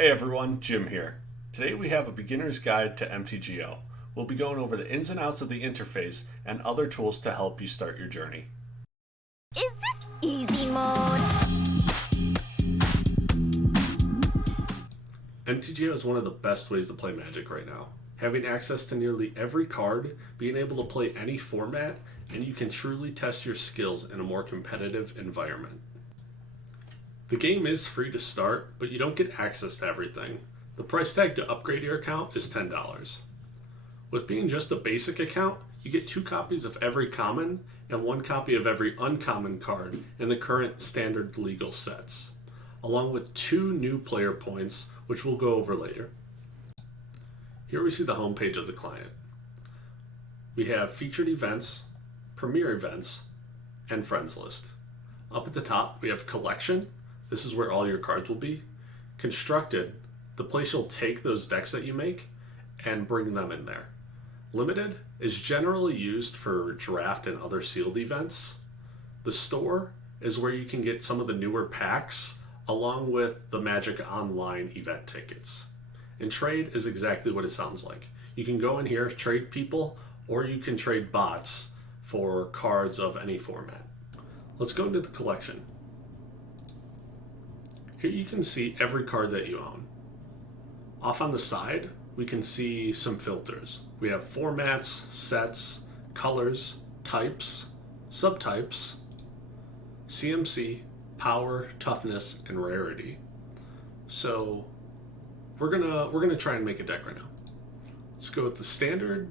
Hey everyone, Jim here. Today we have a beginner's guide to MTGO. We'll be going over the ins and outs of the interface and other tools to help you start your journey. Is this easy mode? MTGO is one of the best ways to play Magic right now. Having access to nearly every card, being able to play any format, and you can truly test your skills in a more competitive environment. The game is free to start, but you don't get access to everything. The price tag to upgrade your account is $10. With being just a basic account, you get 2 copies of every common and 1 copy of every uncommon card in the current standard legal sets, along with 2 new player points, which we'll go over later. Here we see the homepage of the client. We have featured events, premier events, and friends list. Up at the top, we have collection. This is where all your cards will be. Constructed, the place you'll take those decks that you make and bring them in there. Limited is generally used for draft and other sealed events. The store is where you can get some of the newer packs along with the Magic Online event tickets. And trade is exactly what it sounds like. You can go in here, trade people, or you can trade bots for cards of any format. Let's go into the collection. Here you can see every card that you own. Off on the side, we can see some filters. We have formats, sets, colors, types, subtypes, CMC, power, toughness, and rarity. So we're gonna try and make a deck right now. Let's go with the standard,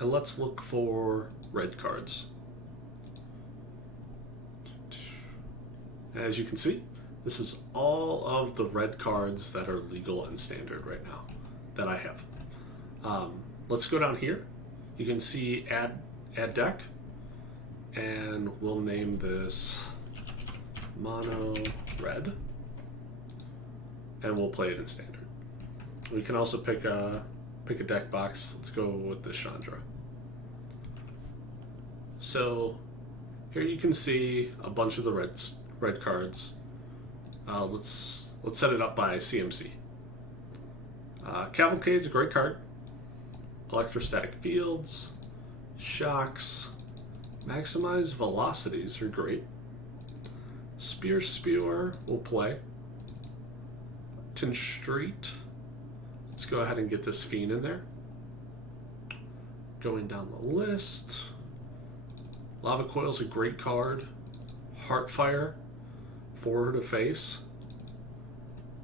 and let's look for red cards. As you can see, this is all of the red cards that are legal and standard right now that I have. Let's go down here. You can see add deck, and we'll name this mono red, and we'll play it in standard. We can also pick a deck box. Let's go with the Chandra. So here you can see a bunch of the red cards. Let's set it up by CMC. Cavalcade's a great card. Electrostatic fields, shocks, maximize velocities are great. Spear Spewer will play. Tin Street. Let's go ahead and get this Fiend in there. Going down the list. Lava Coil's a great card. Heartfire, 4 to face.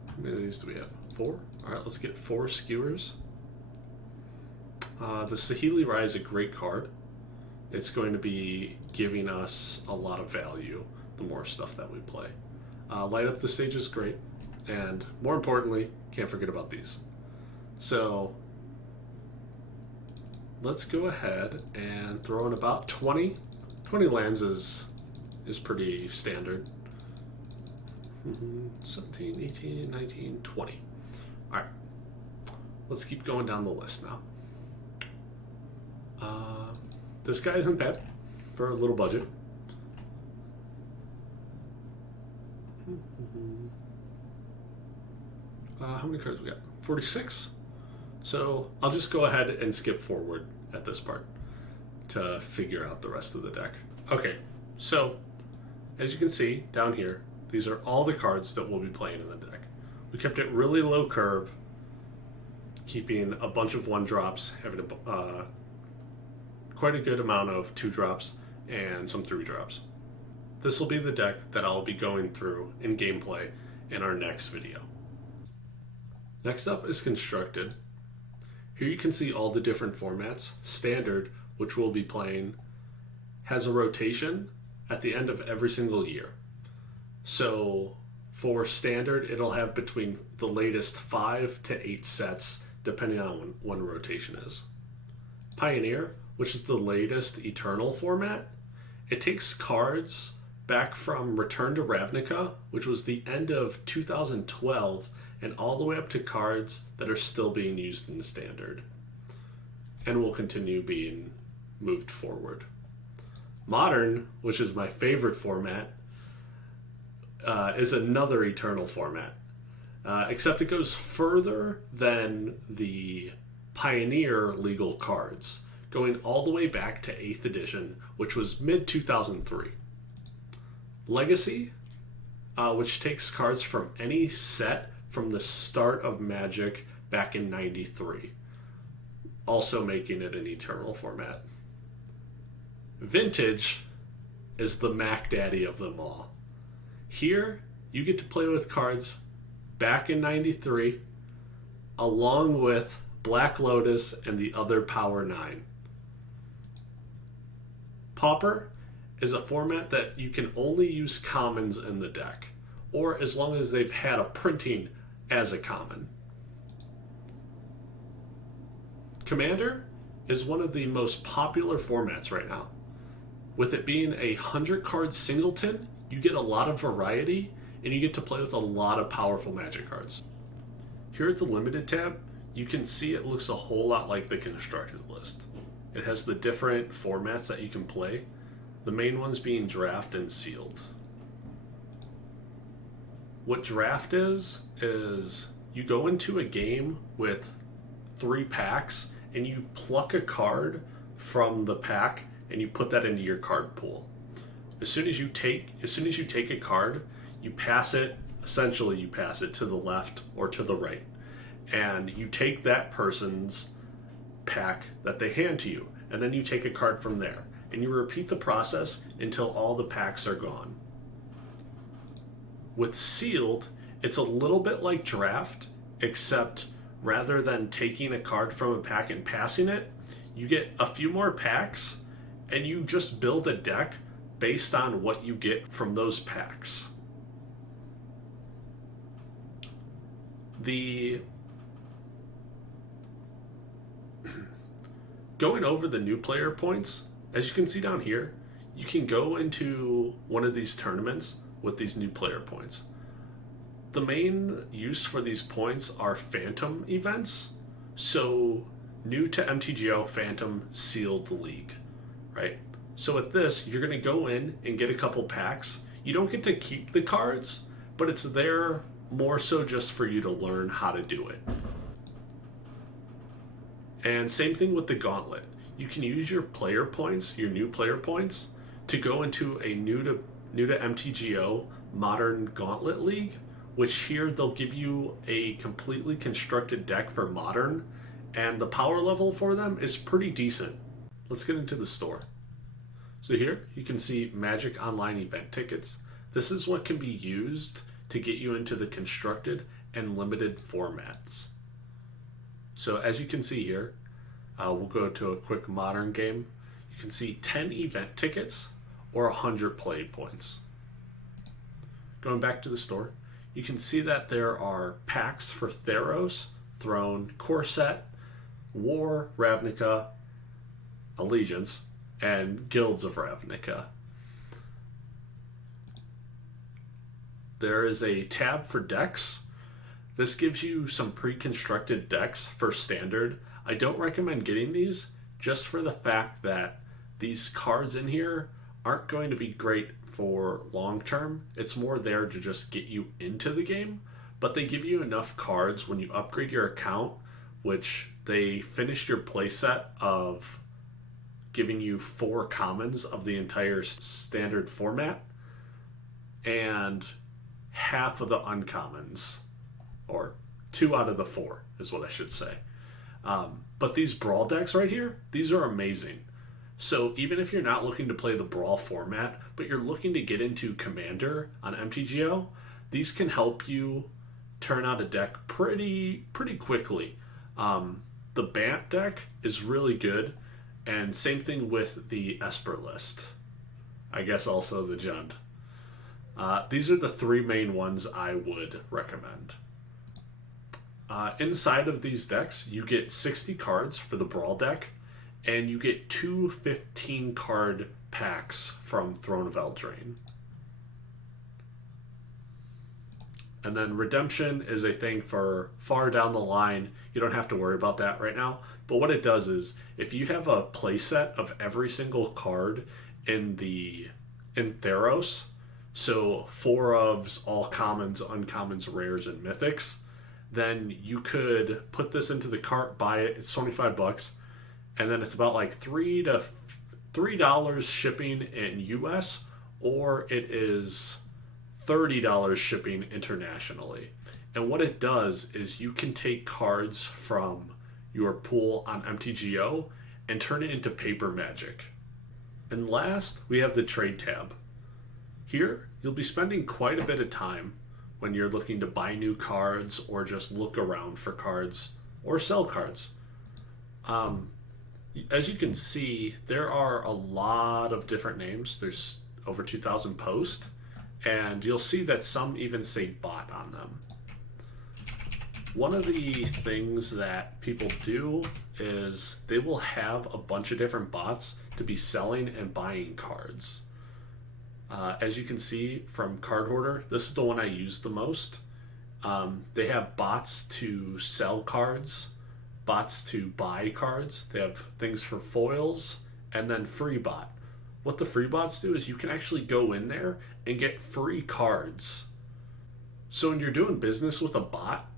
How many of these do we have? 4? Alright, let's get 4 skewers. The Saheeli Rai is a great card. It's going to be giving us a lot of value the more stuff that we play. Light Up the Stage is great. And more importantly, can't forget about these. So let's go ahead and throw in about 20. 20 lands is pretty standard. 17, 18, 19, 20. Alright. Let's keep going down the list now. This guy isn't bad for a little budget. How many cards we got? 46. So I'll just go ahead and skip forward at this part to figure out the rest of the deck. Okay, so as you can see down here, these are all the cards that we'll be playing in the deck. We kept it really low curve, keeping a bunch of 1-drops, having quite a good amount of 2-drops, and some 3-drops. This will be the deck that I'll be going through in gameplay in our next video. Next up is Constructed. Here you can see all the different formats. Standard, which we'll be playing, has a rotation at the end of every single year. So for Standard, it'll have between the latest 5 to 8 sets, depending on when rotation is. Pioneer, which is the latest Eternal format, it takes cards back from Return to Ravnica, which was the end of 2012, and all the way up to cards that are still being used in Standard and will continue being moved forward. Modern, which is my favorite format, is another Eternal format. except it goes further than the Pioneer legal cards, going all the way back to 8th edition, which was mid 2003. Legacy, which takes cards from any set from the start of Magic back in 93, also making it an eternal format. Vintage is the Mac Daddy of them all. Here, you get to play with cards back in 93, along with Black Lotus and the other Power 9. Pauper is a format that you can only use commons in the deck, or as long as they've had a printing as a common. Commander is one of the most popular formats right now. With it being a 100-card singleton, you get a lot of variety, and you get to play with a lot of powerful Magic cards. Here at the Limited tab, you can see it looks a whole lot like the Constructed list. It has the different formats that you can play, the main ones being Draft and Sealed. What Draft is you go into a game with 3 packs, and you pluck a card from the pack and you put that into your card pool. As soon as you take a card, you pass it to the left or to the right. And you take that person's pack that they hand to you, and then you take a card from there. And you repeat the process until all the packs are gone. With Sealed, it's a little bit like Draft, except rather than taking a card from a pack and passing it, you get a few more packs, and you just build a deck based on what you get from those packs. Going over the new player points, as you can see down here, you can go into one of these tournaments with these new player points. The main use for these points are Phantom events. So, new to MTGO, Phantom Sealed League, right? So with this, you're going to go in and get a couple packs. You don't get to keep the cards, but it's there more so just for you to learn how to do it. And same thing with the Gauntlet. You can use your player points, your new player points, to go into a new to MTGO Modern Gauntlet League, which here they'll give you a completely constructed deck for Modern, and the power level for them is pretty decent. Let's get into the store. So here you can see Magic Online event tickets. This is what can be used to get you into the constructed and limited formats. So as you can see here, we'll go to a quick Modern game. You can see 10 event tickets or 100 play points. Going back to the store, you can see that there are packs for Theros, Throne, Core Set, War, Ravnica, Allegiance, and Guilds of Ravnica. There is a tab for decks. This gives you some pre-constructed decks for Standard. I don't recommend getting these just for the fact that these cards in here aren't going to be great for long term. It's more there to just get you into the game, but they give you enough cards when you upgrade your account, which they finished your playset of giving you 4 commons of the entire Standard format and half of the uncommons, or 2 out of the 4 is what I should say. But these Brawl decks right here, these are amazing. So even if you're not looking to play the Brawl format, but you're looking to get into Commander on MTGO, these can help you turn out a deck pretty quickly. The Bant deck is really good, and same thing with the Esper list. I guess also the Jund. These are the 3 main ones I would recommend. Inside of these decks, you get 60 cards for the Brawl deck, and you get 2 15-card packs from Throne of Eldraine. And then Redemption is a thing for far down the line. You don't have to worry about that right now. But what it does is, if you have a playset of every single card in Theros, So 4-ofs, all commons, uncommons, rares, and mythics. Then you could put this into the cart, buy it. It's $25, and then it's about like $3 shipping in US, or it is $30 shipping internationally. And what it does is you can take cards from your pool on MTGO and turn it into paper magic. And last, we have the trade tab. Here, you'll be spending quite a bit of time when you're looking to buy new cards or just look around for cards or sell cards. As you can see, there are a lot of different names. There's over 2,000 posts, and you'll see that some even say bot on them. One of the things that people do is they will have a bunch of different bots to be selling and buying cards. As you can see from Card Hoarder, this is the one I use the most. They have bots to sell cards, bots to buy cards. They have things for foils, and then free bot. What the free bots do is you can actually go in there and get free cards. So when you're doing business with a bot,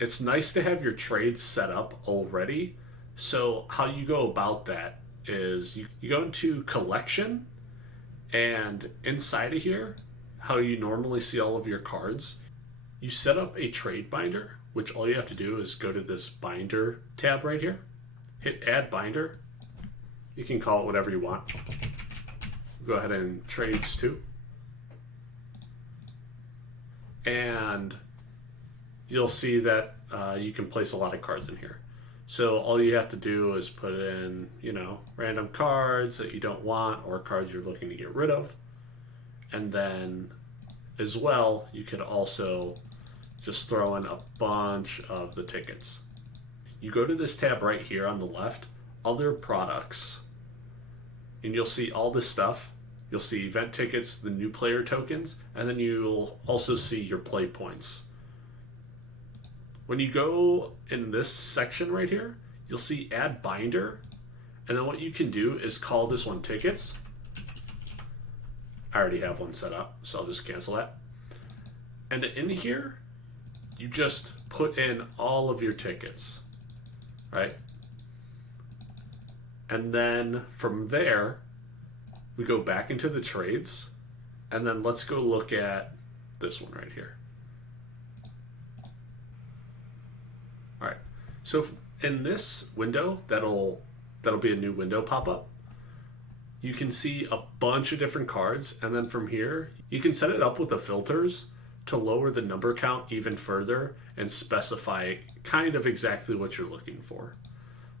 it's nice to have your trades set up already. So how you go about that is you go into collection, and inside of here, how you normally see all of your cards, you set up a trade binder, which all you have to do is go to this binder tab right here, hit add binder. You can call it whatever you want. Go ahead and trades to. And you'll see that you can place a lot of cards in here. So all you have to do is put in, random cards that you don't want or cards you're looking to get rid of. And then as well, you could also just throw in a bunch of the tickets. You go to this tab right here on the left, other products, and you'll see all this stuff. You'll see event tickets, the new player tokens, and then you'll also see your play points. When you go in this section right here, you'll see add binder, and then what you can do is call this one tickets. I already have one set up, so I'll just cancel that. And in here, you just put in all of your tickets, right? And then from there, we go back into the trades, and then let's go look at this one right here. All right, so in this window, that'll be a new window pop up. You can see a bunch of different cards, and then from here, you can set it up with the filters to lower the number count even further and specify kind of exactly what you're looking for.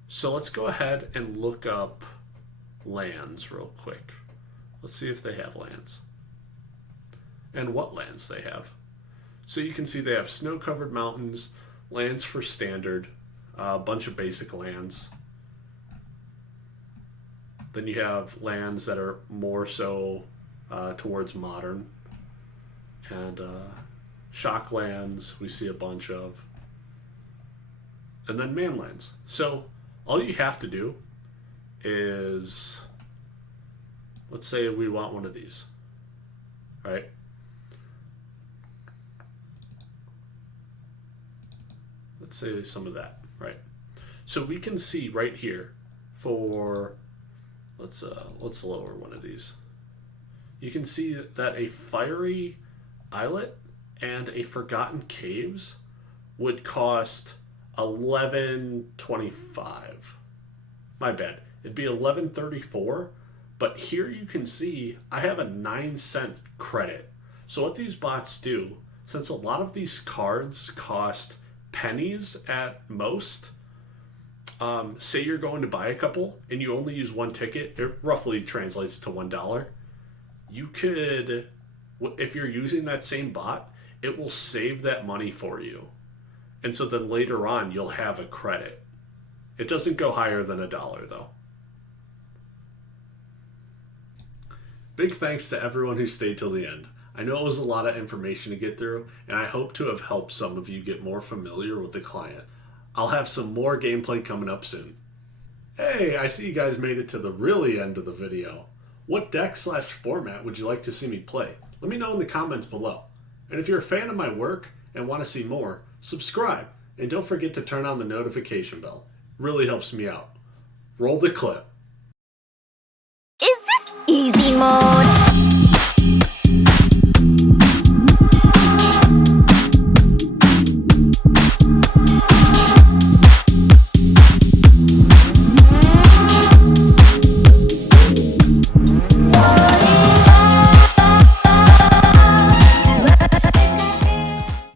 So let's go ahead and look up lands real quick. Let's see if they have lands and what lands they have. So you can see they have snow-covered mountains, lands for standard, a bunch of basic lands. Then you have lands that are more so towards modern, and shock lands we see a bunch of, and then man lands. So all you have to do is, let's say we want one of these, right? Let's say some of that, right? So we can see right here for, let's lower one of these. You can see that a fiery islet and a forgotten caves would cost $11.25. My bad. It'd be $11.34. But here you can see I have a 9-cent credit. So what these bots do, since a lot of these cards cost pennies at most, say you're going to buy a couple and you only use one ticket, it roughly translates to $1. You could, if you're using that same bot, it will save that money for you. And so then later on, you'll have a credit. It doesn't go higher than $1 though. Big thanks to everyone who stayed till the end. I know it was a lot of information to get through, and I hope to have helped some of you get more familiar with the client. I'll have some more gameplay coming up soon. Hey, I see you guys made it to the really end of the video. What deck/format would you like to see me play? Let me know in the comments below. And if you're a fan of my work and want to see more, subscribe and don't forget to turn on the notification bell. It really helps me out. Roll the clip. Is this easy mode?